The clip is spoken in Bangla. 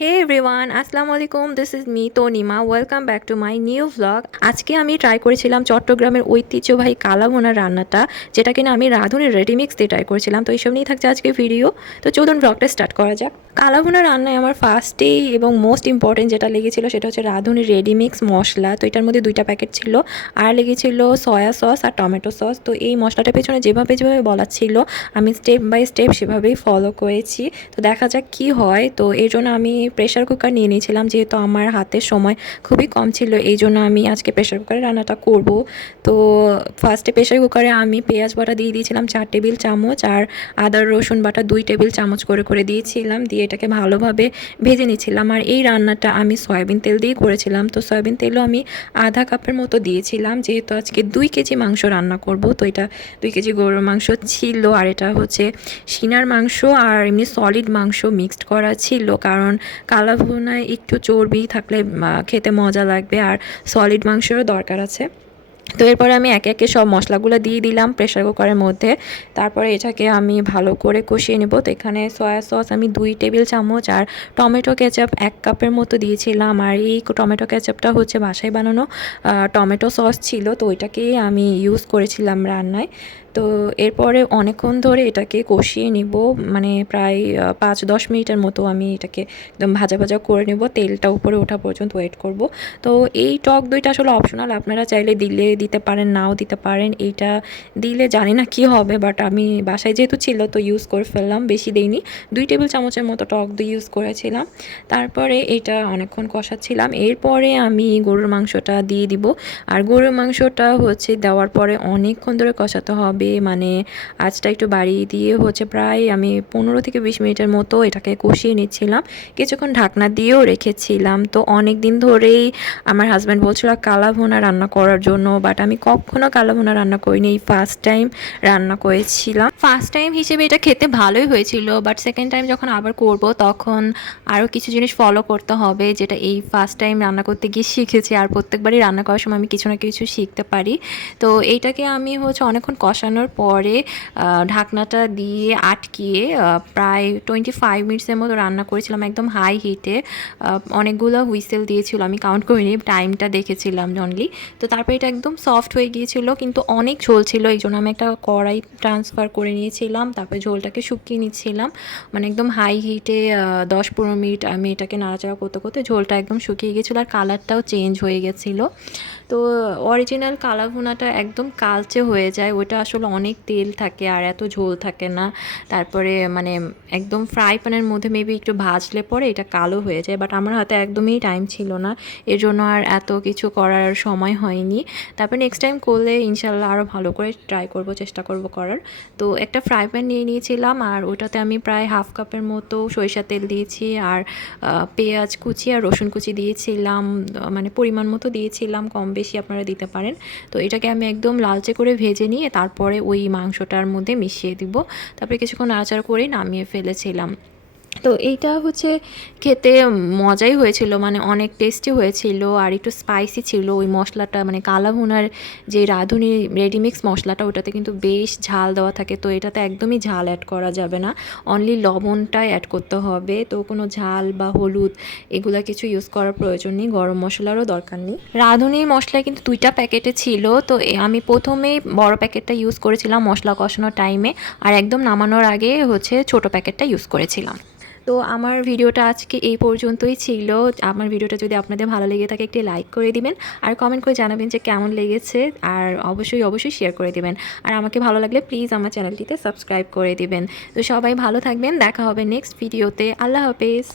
হে এভরিওয়ান, আসসালামু আলাইকুম। This is me Tanima. Welcome back to my new vlog. আজকে আমি ট্রাই করেছিলাম চট্টগ্রামের ঐতিহ্যবাহী কালাভুনা রান্নাটা, যেটা কিনা আমি রাঁধুনির রেডিমিক্স দিয়ে ট্রাই করেছিলাম। তো এইসব নিয়ে থাকছে আজকে ভিডিও। তো চলুন ভ্লগটা স্টার্ট করা যাক। কালাভুনা রান্নায় আমার ফার্স্টেই এবং মোস্ট ইম্পর্টেন্ট যেটা লেগেছিল সেটা হচ্ছে রাঁধুনির রেডিমিক্স মশলা। তো এটার মধ্যে 2টা প্যাকেট ছিল, আর লেগেছিল সয়া সস আর টমেটো সস। তো এই মশলাটার পেছনে যেভাবে যেভাবে বলা ছিল আমি স্টেপ বাই স্টেপ সেভাবেই ফলো করেছি। তো দেখা যাক কী হয়। তো এই জন্য আমি প্রেশার কুকার নিয়ে নিয়েছিলাম, যেহেতু আমার হাতে সময় খুবই কম ছিল, এই জন্য আমি আজকে প্রেশার কুকারে রান্নাটা করব। তো ফার্স্টে প্রেশার কুকারে আমি পেঁয়াজ বাটা দিয়ে দিয়েছিলাম 4 টেবিল চামচ, আর আদা রসুন বাটা 2 টেবিল চামচ করে দিয়েছিলাম, দিয়ে এটাকে ভালোভাবে ভেজে নিয়েছিলাম। আর এই রান্নাটা আমি সয়াবিন তেল দিয়ে করেছিলাম। তো সয়াবিন তেলও আমি আধা কাপের মতো দিয়েছিলাম, যেহেতু আজকে 2 কেজি মাংস রান্না করব। তো এটা 2 কেজি গরুর মাংস ছিল, আর এটা হচ্ছে সিনার মাংস আর এমনি সলিড মাংস মিক্সড করা ছিল, কারণ কালাভুনায় একটু চর্বি থাকলে খেতে মজা লাগবে, আর সলিড মাংসেরও দরকার আছে। তো এরপরে আমি একে একে সব মশলাগুলো দিয়ে দিলাম প্রেশার কুকারের মধ্যে। তারপরে এটাকে আমি ভালো করে কষিয়ে নেব। তো এখানে সয়া সস আমি 2 টেবিল চামচ আর টমেটো কেচাপ 1 কাপের মতো দিয়েছিলাম। আর এই টমেটো কেচাপটা হচ্ছে বাসায় বানানো টমেটো সস ছিল, তো ওইটাকেই আমি ইউজ করেছিলাম রান্নায়। তো এরপরে অনেকক্ষণ ধরে এটাকে কষিয়ে নিব, মানে প্রায় 5-10 মিনিটের মতো আমি এটাকে একদম ভাজা ভাজা করে নেব, তেলটা উপরে ওঠা পর্যন্ত ওয়েট করব। তো এই টক দইটা আসলে অপশনাল, আপনারা চাইলে দিতে পারেন, নাও দিতে পারেন। এইটা দিলে জানি না কি হবে, বাট আমি বাসায় যেহেতু ছিল তো ইউজ করে ফেললাম, বেশি দেইনি, 2 টেবিল চামচের মতো টক দই ইউজ করেছিলাম। তারপরে এটা অনেকক্ষণ কষাচ্ছিলাম। এরপরে আমি গরুর মাংসটা দিয়ে দিব। আর গরুর মাংসটা হচ্ছে দেওয়ার পরে অনেকক্ষণ ধরে কষাতে হবে, মানে আঁচটা একটু বাড়িয়ে দিয়ে হচ্ছে প্রায় আমি 15 থেকে 20 মিনিটের মতো এটাকে কষিয়ে নিচ্ছিলাম, কিছুক্ষণ ঢাকনা দিয়েও রেখেছিলাম। তো অনেক দিন ধরেই আমার হাজব্যান্ড বলছিল কালাভুনা রান্না করার জন্য, বাট আমি কখনো কালাভুনা রান্না করিনি, এই ফার্স্ট টাইম রান্না করেছিলাম। ফার্স্ট টাইম হিসেবে এটা খেতে ভালোই হয়েছিল, বাট সেকেন্ড টাইম যখন আবার করব তখন আরও কিছু জিনিস ফলো করতে হবে, যেটা এই ফার্স্ট টাইম রান্না করতে গিয়ে শিখেছি। আর প্রত্যেকবারই রান্না করার সময় আমি কিছু না কিছু শিখতে পারি। তো এইটাকে আমি হচ্ছে অনেকক্ষণ কষানোর পরে ঢাকনাটা দিয়ে আটকিয়ে প্রায় 25 মিনিটসের মতো রান্না করেছিলাম একদম হাই হিটে। অনেকগুলো হুইসেল দিয়েছিল, আমি কাউন্ট করিনি, টাইমটা দেখেছিলাম অনলি। তো তারপরে এটা একদম সফট হয়ে গিয়েছিল, কিন্তু অনেক ঝোল ছিল, এই জন্য আমি একটা কড়াই ট্রান্সফার করে নিয়েছিলাম। তারপরে ঝোলটাকে শুকিয়ে নিচ্ছিলাম, মানে একদম হাই হিটে 10-15 মিনিট আমি এটাকে নাড়াচাড়া করতে করতে ঝোলটা একদম শুকিয়ে গিয়েছিলো, আর কালারটাও চেঞ্জ হয়ে গেছিলো। তো অরিজিনাল কালাভুনাটা একদম কালচে হয়ে যায়, ওটা আসলে অনেক তেল থাকে আর এত ঝোল থাকে না। তারপরে মানে একদম ফ্রাই প্যানের মধ্যে মেবি একটু ভাজলে পরে এটা কালো হয়ে যায়, বাট আমার হাতে একদমই টাইম ছিল না, এর জন্য আর এত কিছু করার সময় হয়নি। তারপর নেক্সট টাইম করলে ইনশাল্লাহ আরও ভালো করে ট্রাই করব, চেষ্টা করব করার। তো একটা ফ্রাই প্যান নিয়ে নিয়েছিলাম, আর ওটাতে আমি প্রায় হাফ কাপের মতো সরিষা তেল দিয়েছি, আর পেঁয়াজ কুচি আর রসুন কুচি দিয়েছিলাম, মানে পরিমাণ মতো দিয়েছিলাম, কম বেশি আপনারা দিতে পারেন। তো এটাকে আমি একদম লালচে করে ভেজে নিয়ে তারপরে ওই মাংসটার মধ্যে মিশিয়ে দিব। তারপরে কিছুক্ষণ নাড়াচাড়া করে নামিয়ে ফেলেছিলাম। তো এইটা হচ্ছে খেতে মজাই হয়েছিল, মানে অনেক টেস্টি হয়েছিল, আর একটু স্পাইসি ছিল ওই মশলাটা, মানে কালাভুনার যে রাঁধুনি রেডিমিক্স মশলাটা ওটাতে কিন্তু বেশ ঝাল দেওয়া থাকে। তো এটাতে একদমই ঝাল অ্যাড করা যাবে না, অনলি লবণটাই অ্যাড করতে হবে। তো কোনো ঝাল বা হলুদ এগুলা কিছু ইউজ করার প্রয়োজন নেই, গরম মশলারও দরকার নেই। রাঁধুনি মশলা কিন্তু 2টা প্যাকেটে ছিল, তো আমি প্রথমেই বড় প্যাকেটটা ইউজ করেছিলাম মশলা কষানোর টাইমে, আর একদম নামানোর আগে হচ্ছে ছোট প্যাকেটটা ইউজ করেছিলাম। তো আমার ভিডিওটা আজকে এই পর্যন্তই ছিল। আমার ভিডিওটা যদি আপনাদের ভালো লেগে থাকে একটি লাইক করে দিবেন, আর কমেন্ট করে জানাবেন যে কেমন লেগেছে, আর অবশ্যই শেয়ার করে দিবেন। আর আমাকে ভালো লাগলে প্লিজ আমার চ্যানেলটিতে সাবস্ক্রাইব করে দিবেন। তো সবাই ভালো থাকবেন, দেখা হবে নেক্সট ভিডিওতে। আল্লাহ হাফেজ।